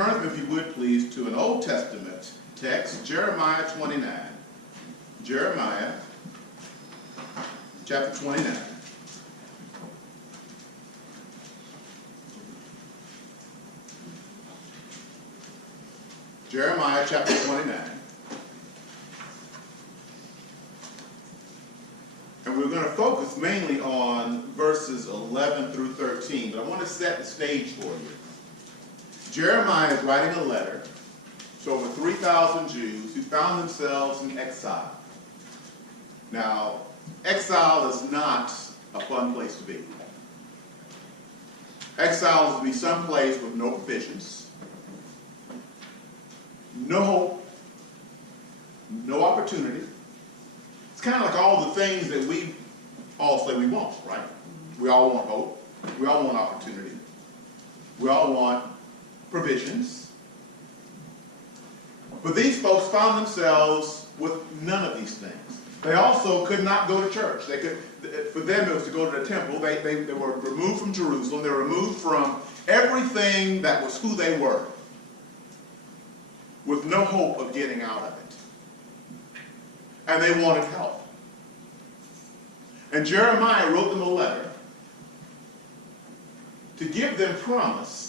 turn, if you would please, to an Old Testament text, Jeremiah 29. Jeremiah chapter 29. Jeremiah chapter 29. And we're going to focus mainly on verses 11 through 13, but I want to set the stage for you. Jeremiah is writing a letter to over 3,000 Jews who found themselves in exile. Now, exile is not a fun place to be. Exile is to be someplace with no provisions, no hope, no opportunity. It's kind of like all the things that we all say we want, right? We all want hope. We all want opportunity. We all want provisions. But these folks found themselves with none of these things. They also could not go to church. For them, it was to go to the temple. They were removed from Jerusalem. They were removed from everything that was who they were, with no hope of getting out of it. And they wanted help. And Jeremiah wrote them a letter to give them promise.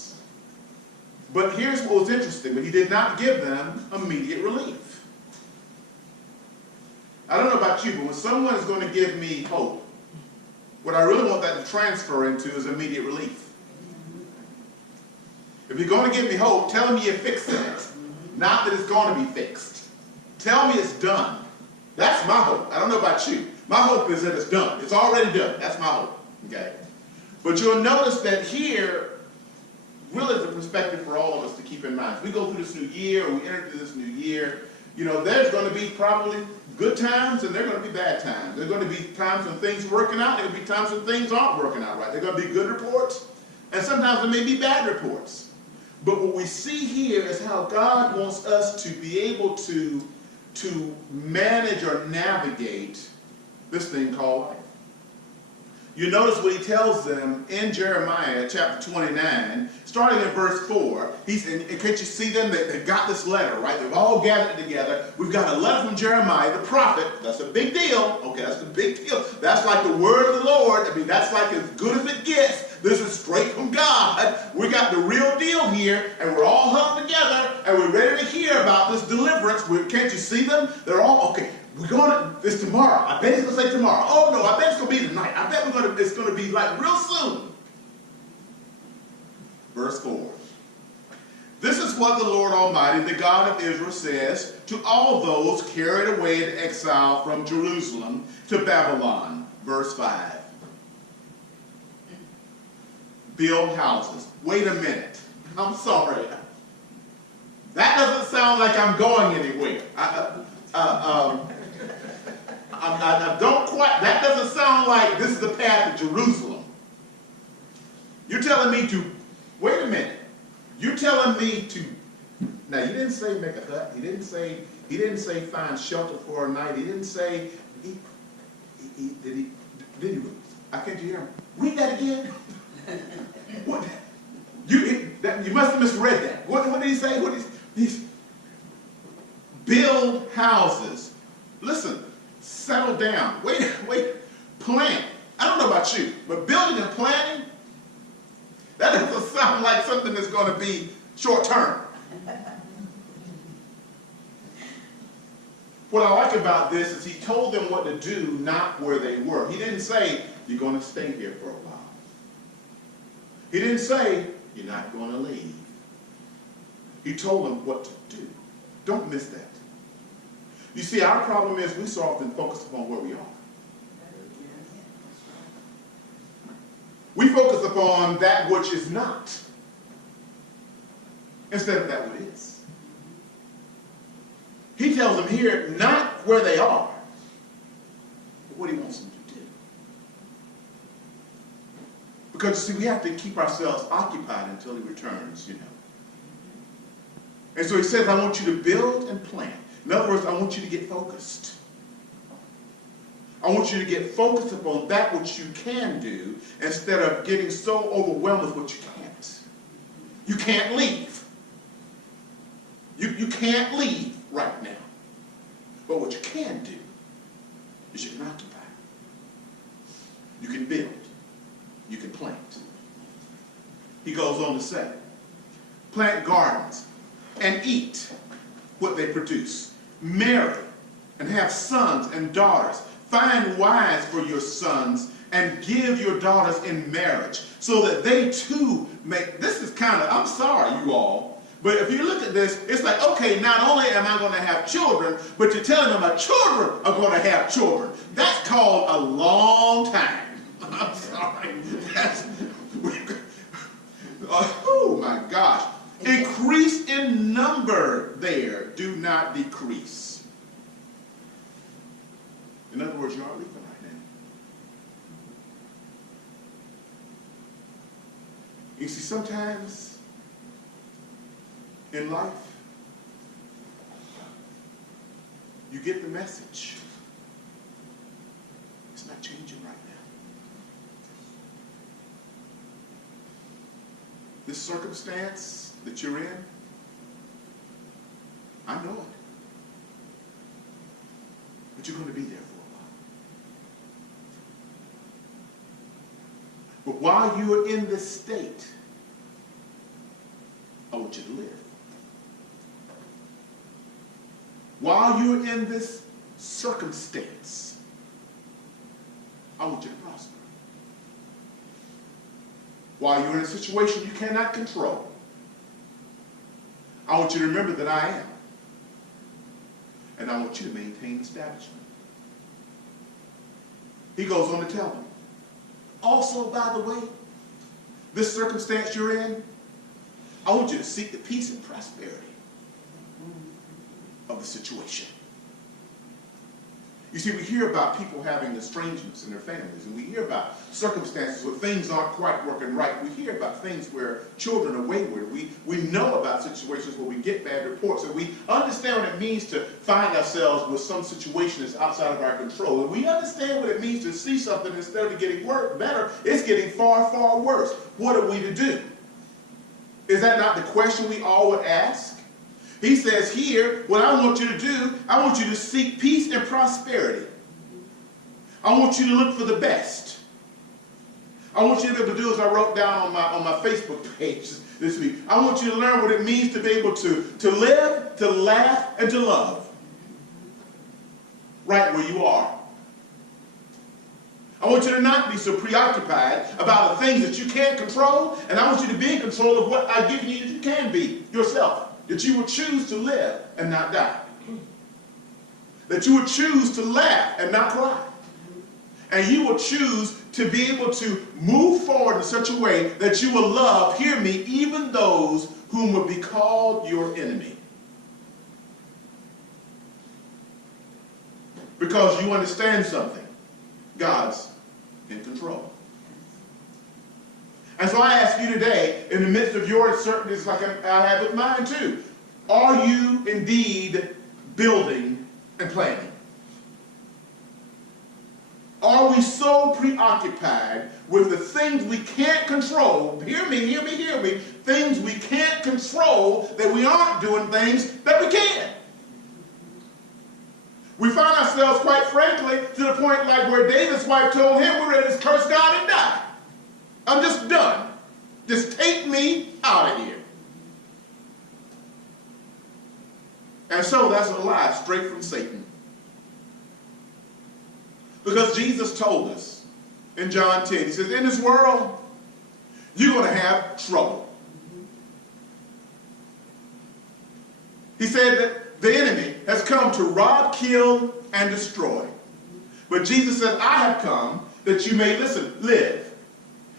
But here's what was interesting. But he did not give them immediate relief. I don't know about you, but when someone is going to give me hope, what I really want that to transfer into is immediate relief. If you're going to give me hope, tell me you're fixing it. Not that it's going to be fixed. Tell me it's done. That's my hope. I don't know about you. My hope is that it's done. It's already done. That's my hope. Okay? But you'll notice that here really is a perspective for all of us to keep in mind. As we go through this new year, or we enter into this new year, you know, there's going to be probably good times and there are going to be bad times. There are going to be times when things are working out. There are going to be times when things aren't working out right. There are going to be good reports, and sometimes there may be bad reports. But what we see here is how God wants us to be able to manage or navigate this thing called life. You notice what he tells them in Jeremiah chapter 29, starting in verse 4. Can't you see them? They got this letter, right? They've all gathered together. We've got a letter from Jeremiah, the prophet. That's a big deal. Okay, that's a big deal. That's like the word of the Lord. I mean, that's like as good as it gets. This is straight from God. We got the real deal here, and we're all huddled together, and we're ready to hear about this deliverance. Can't you see them? They're all, okay, we're going to, this tomorrow. I bet he's going to say tomorrow. Oh, no, I bet it's going to be tonight. I bet it's going to be like real soon. Verse 4. This is what the Lord Almighty, the God of Israel, says to all those carried away into exile from Jerusalem to Babylon. Verse 5. Build houses. Wait a minute. I'm sorry. That doesn't sound like I'm going anywhere. I don't quite, that doesn't sound like this is the path to Jerusalem. You're telling me to, wait a minute. You're telling me to, now you didn't say make a hut. He didn't say find shelter for a night. He didn't say, did he, I can't hear him. Read that again. What? You must have misread that. What did he say? He's build houses. Listen, settle down. Wait, plant. I don't know about you, but building and planting, that doesn't sound like something that's going to be short term. What I like about this is he told them what to do, not where they were. He didn't say, you're going to stay here for a while. He didn't say, you're not going to leave. He told them what to do. Don't miss that. You see, our problem is we so often focus upon where we are. We focus upon that which is not, instead of that which is. He tells them here, not where they are, but what he wants them to do. Because, you see, we have to keep ourselves occupied until he returns, you know. And so he says, I want you to build and plant. In other words, I want you to get focused. I want you to get focused upon that which you can do instead of getting so overwhelmed with what you can't. You can't leave. can't leave right now. But what you can do is you can occupy. You can build. You can plant. He goes on to say, plant gardens and eat what they produce. Marry and have sons and daughters. Find wives for your sons and give your daughters in marriage so that they too may. This is kind of, I'm sorry you all, but if you look at this, it's like, okay, not only am I going to have children, but you're telling me my children are going to have children. That's called a long time. I'm sorry. That's, oh my gosh. Increase in number there. Do not decrease. In other words, you aren't leaving right now. You see, sometimes in life, you get the message. It's not changing right now. This circumstance that you're in, I know it. But you're going to be there for a while. But while you're in this state, I want you to live. While you're in this circumstance, I want you to prosper. While you're in a situation you cannot control, I want you to remember that I am. And I want you to maintain establishment. He goes on to tell them, also, by the way, this circumstance you're in, I want you to seek the peace and prosperity of the situation. You see, we hear about people having estrangements in their families, and we hear about circumstances where things aren't quite working right. We hear about things where children are wayward. We know about situations where we get bad reports, and we understand what it means to find ourselves with some situation that's outside of our control. And we understand what it means to see something instead of getting better, it's getting far, far worse. What are we to do? Is that not the question we all would ask? He says here, what I want you to do, I want you to seek peace and prosperity. I want you to look for the best. I want you to be able to do as I wrote down on my Facebook page this week. I want you to learn what it means to be able to live, to laugh, and to love. Right where you are. I want you to not be so preoccupied about the things that you can't control, and I want you to be in control of what I've given you that you can be yourself. That you will choose to live and not die. That you will choose to laugh and not cry. And you will choose to be able to move forward in such a way that you will love, hear me, even those whom will be called your enemy. Because you understand something. God's in control. And so I ask you today, in the midst of your uncertainties like I have with mine too, are you indeed building and planning? Are we so preoccupied with the things we can't control, hear me, things we can't control, that we aren't doing things that we can? We find ourselves, quite frankly, to the point like where David's wife told him, we're ready to curse God and die. I'm just done. Just take me out of here. And so that's a lie straight from Satan. Because Jesus told us in John 10, he says, in this world, you're going to have trouble. He said that the enemy has come to rob, kill, and destroy. But Jesus said, I have come that you may, listen, live.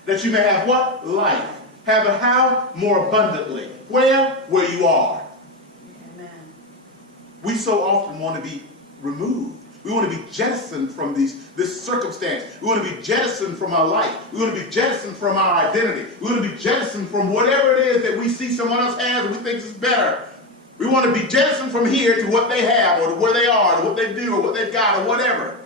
That you may have what? Life. Have it how? More abundantly. Where? Where you are. Amen. We so often want to be removed. We want to be jettisoned from this circumstance. We want to be jettisoned from our life. We want to be jettisoned from our identity. We want to be jettisoned from whatever it is that we see someone else has and we think is better. We want to be jettisoned from here to what they have or to where they are or what they do or what they've got or whatever.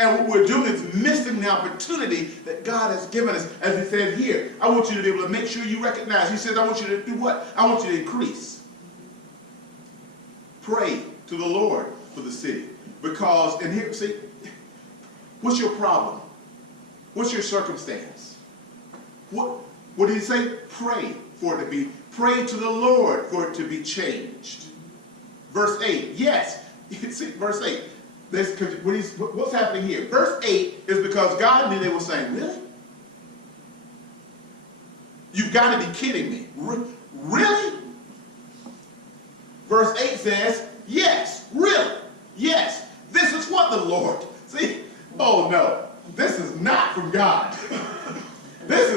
And what we're doing is missing the opportunity that God has given us. As he said here, I want you to be able to make sure you recognize. He says, I want you to do what? I want you to increase. Pray to the Lord for the city. Because, and here, see, what's your problem? What's your circumstance? What did he say? Pray for it to be, pray to the Lord for it to be changed. Verse 8, yes. See, verse 8. What's happening here? Verse 8 is because God knew they were saying, really? You've got to be kidding me. Really? Verse 8 says, yes, really, yes. This is what the Lord, see, oh no, this is not from God. This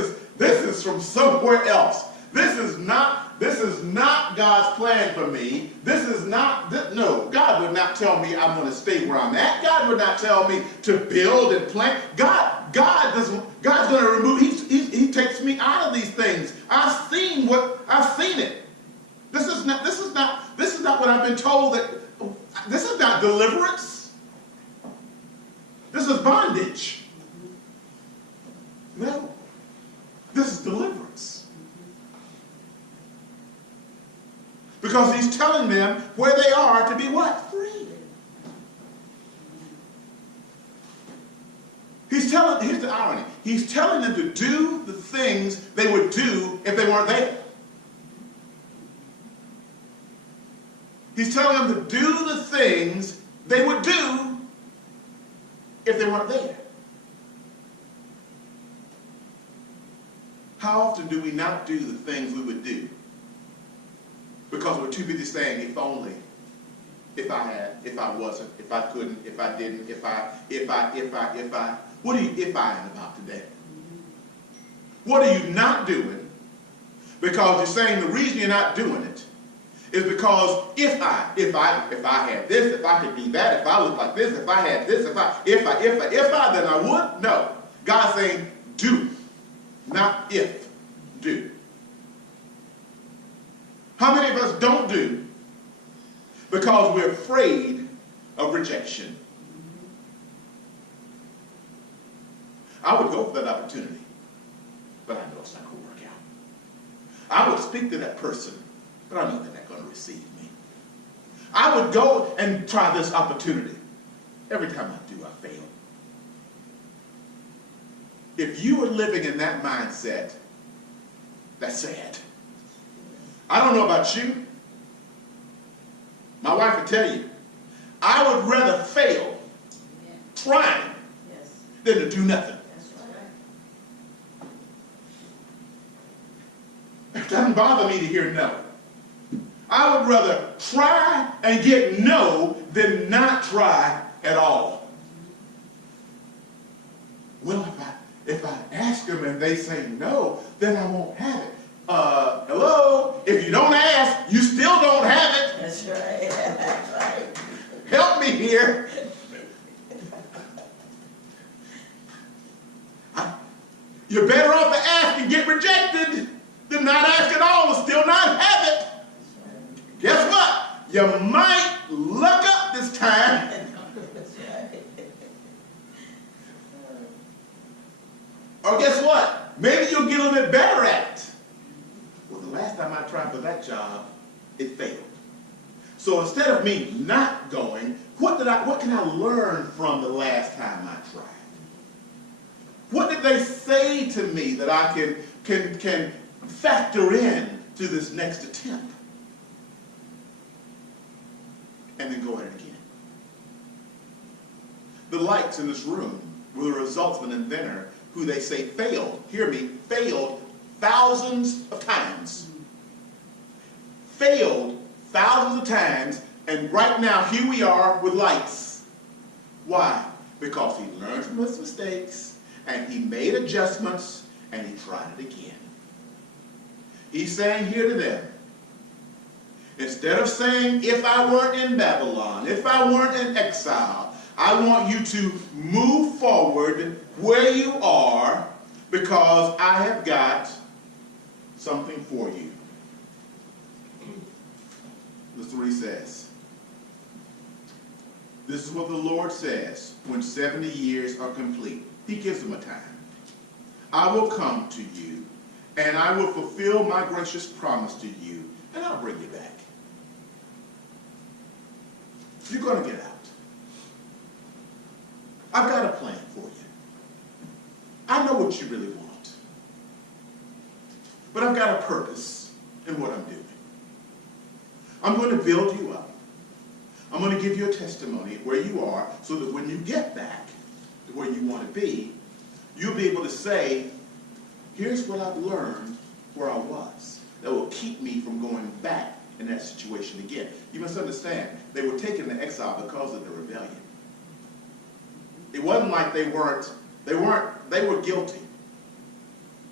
is from somewhere else. This is not God's plan for me. No, God would not tell me I'm going to stay where I'm at. God would not tell me to build and plant. God's going to remove, he takes me out of these things. I've seen it. This is not what I've been told. This is not deliverance. This is bondage. No. This is deliverance. Because he's telling them where they are to be what? Free. Here's the irony. He's telling them to do the things they would do if they weren't there. He's telling them to do the things they would do if they weren't there. How often do we not do the things we would do? Because we're too busy saying, if only, if I had, if I wasn't, if I couldn't, if I didn't, if I. What are you if-ing about today? What are you not doing? Because you're saying the reason you're not doing it is because if I had this, if I could do that, if I looked like this, if I had this, if I, then I would. No. God's saying do, not if, do. How many of us don't do because we're afraid of rejection? I would go for that opportunity, but I know it's not going to work out. I would speak to that person, but I know they're not going to receive me. I would go and try this opportunity. Every time I do, I fail. If you are living in that mindset, that's sad. I don't know about you. My wife would tell you, I would rather fail trying than to do nothing. It doesn't bother me to hear no. I would rather try and get no than not try at all. Well, if I ask them and they say no, then I won't have it. Hello? If you don't ask, you still don't have it. That's right. That's right. Help me here. You're better off to ask and get rejected than not ask at all and still not have it. Guess what? You might luck up this time. Or guess what? Maybe you'll get a little bit better at it. Well, the last time I tried for that job, it failed. So instead of me not going, what can I learn from the last time I tried? What did they say to me that I can factor in to this next attempt? And then go at it again. The lights in this room were the results of an inventor who they say failed, hear me, failed thousands of times. Failed thousands of times, and right now here we are with lights. Why? Because he learned from his mistakes, and he made adjustments, and he tried it again. He's saying here to them, instead of saying, if I weren't in Babylon, if I weren't in exile, I want you to move forward where you are because I have got something for you. Listen to what he says. This is what the Lord says when 70 years are complete. He gives them a time. I will come to you, and I will fulfill my gracious promise to you, and I'll bring you back. You're going to get out. I've got a plan for you. I know what you really want. But I've got a purpose in what I'm doing. I'm going to build you up. I'm going to give you a testimony of where you are so that when you get back to where you want to be, you'll be able to say, here's what I've learned where I was that will keep me from going back in that situation again. You must understand, they were taken to exile because of the rebellion. It wasn't like they were guilty.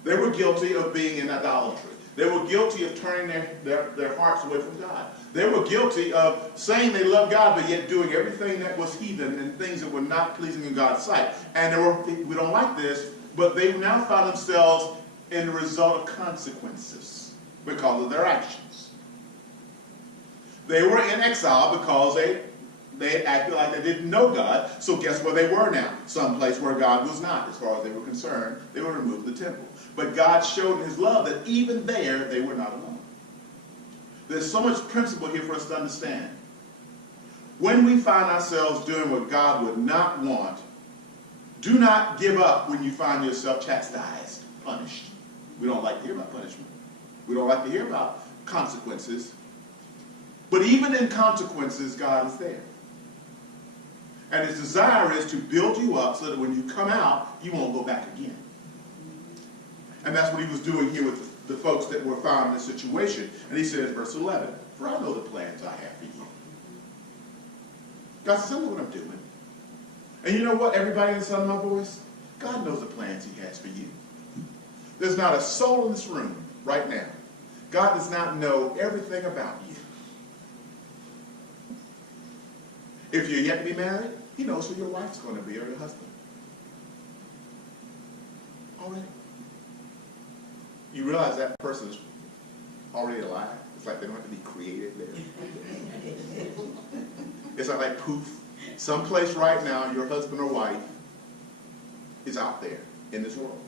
They were guilty of being in idolatry. They were guilty of turning their hearts away from God. They were guilty of saying they loved God, but yet doing everything that was heathen and things that were not pleasing in God's sight. And we don't like this, but they now found themselves in the result of consequences because of their actions. They were in exile because they acted like they didn't know God. So guess where they were now? Someplace where God was not, as far as they were concerned. They were removed the temple. But God showed in his love that even there, they were not alone. There's so much principle here for us to understand. When we find ourselves doing what God would not want, do not give up when you find yourself chastised, punished. We don't like to hear about punishment. We don't like to hear about consequences. But even in consequences, God is there. And his desire is to build you up so that when you come out, you won't go back again. And that's what he was doing here with the folks that were found in this situation. And he says, verse 11, for I know the plans I have for you. God says, I know what I'm doing. And you know what, everybody in the sound of my voice? God knows the plans he has for you. There's not a soul in this room right now. God does not know everything about you. If you're yet to be married, he knows who your wife's going to be or your husband. Already. You realize that person's already alive? It's like they don't have to be created there. It's not like poof. Someplace right now, your husband or wife is out there in this world.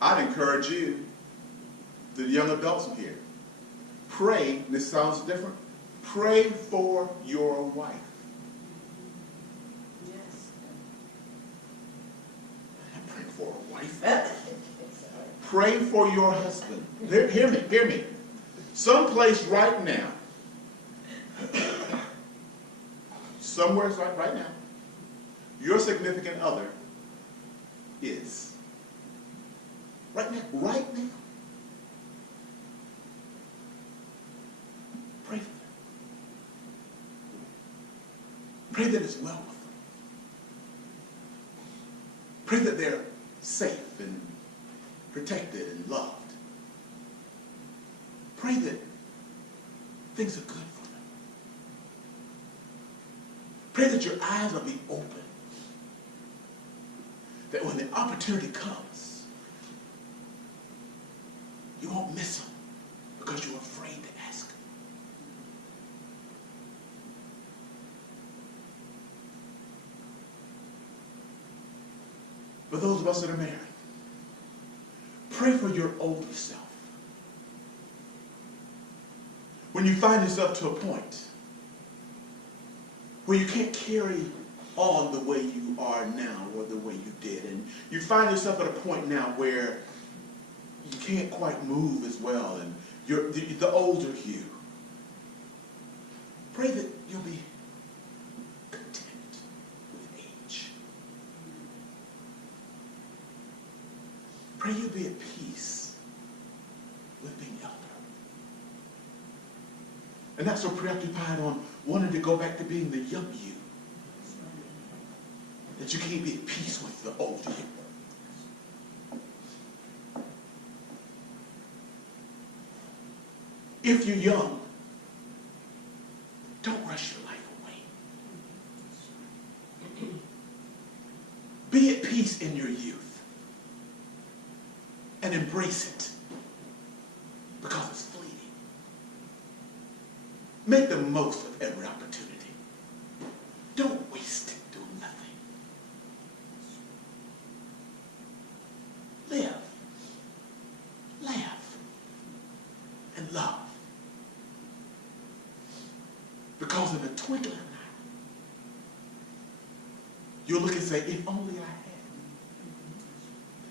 I'd encourage you, the young adults here, pray, this sounds different, pray for your wife. Yes. I'm praying for a wife. Pray for your husband. Hear me. Someplace right now, somewhere right now, your significant other is. Right now. Pray for them. Pray that it's well with them. Pray that they're safe and protected and loved. Pray that things are good for them. Pray that your eyes will be open. That when the opportunity comes, you won't miss them because you're afraid to ask. For those of us that are married, pray for your older self. When you find yourself to a point where you can't carry on the way you are now or the way you did, and you find yourself at a point now where you can't quite move as well, and you're the older you, pray that you'll be content with age. Pray you'll be at peace with being elder. And not so preoccupied on wanting to go back to being the young you that you can't be at peace with the older you. If you're young, don't rush your life away. Be at peace in your youth and embrace it because it's fleeting. Make the most of every opportunity. Don't waste it doing nothing. Live, laugh, and love. Because in a twinkling of an eye, you'll look and say, if only I had.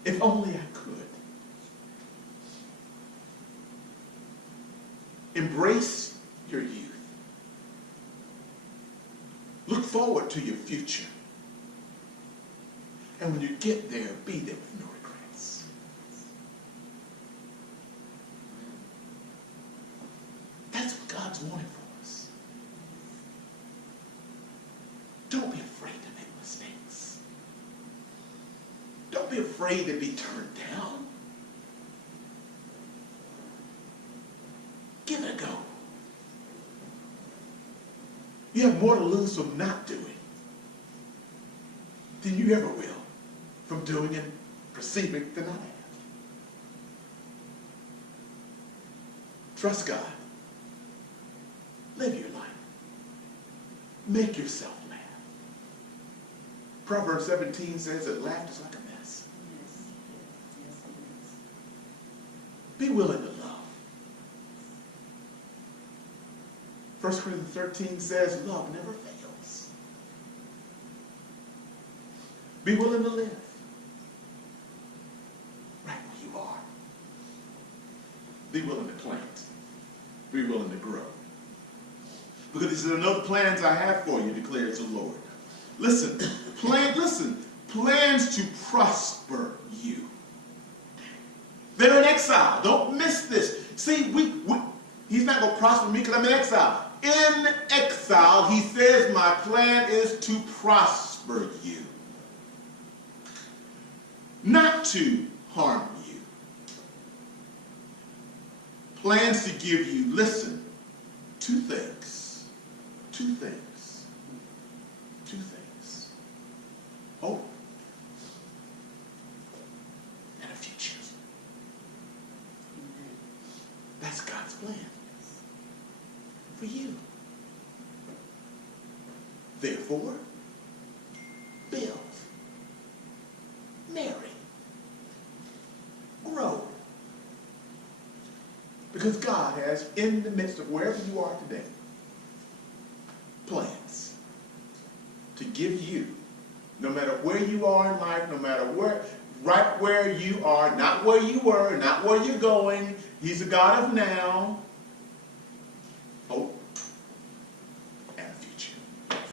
If only I could. Embrace your youth. Look forward to your future. And when you get there, be there with no regrets. That's what God's wanting for us. Don't be afraid to make mistakes. Don't be afraid to be turned down. Give it a go. You have more to lose from not doing than you ever will from doing and perceiving than I have. Trust God. Live your life. Make yourself laugh. Proverbs 17 says that laughter is like a mess. Be willing to love. 1 Corinthians 13 says love never fails. Be willing to live right where you are. Be willing to plant. Be willing to grow. Because he said, I know the plans I have for you, declares the Lord. Listen, plans to prosper you. They're in exile. Don't miss this. See, he's not going to prosper me because I'm in exile. In exile, he says, my plan is to prosper you. Not to harm you. Plans to give you, listen, two things. Two things. Two things. Hope and a future. That's God's plan for you. Therefore, build, marry, grow. Because God has, in the midst of wherever you are today, plans to give you, no matter where you are in life, no matter where, right where you are, not where you were, not where you're going. He's a God of now.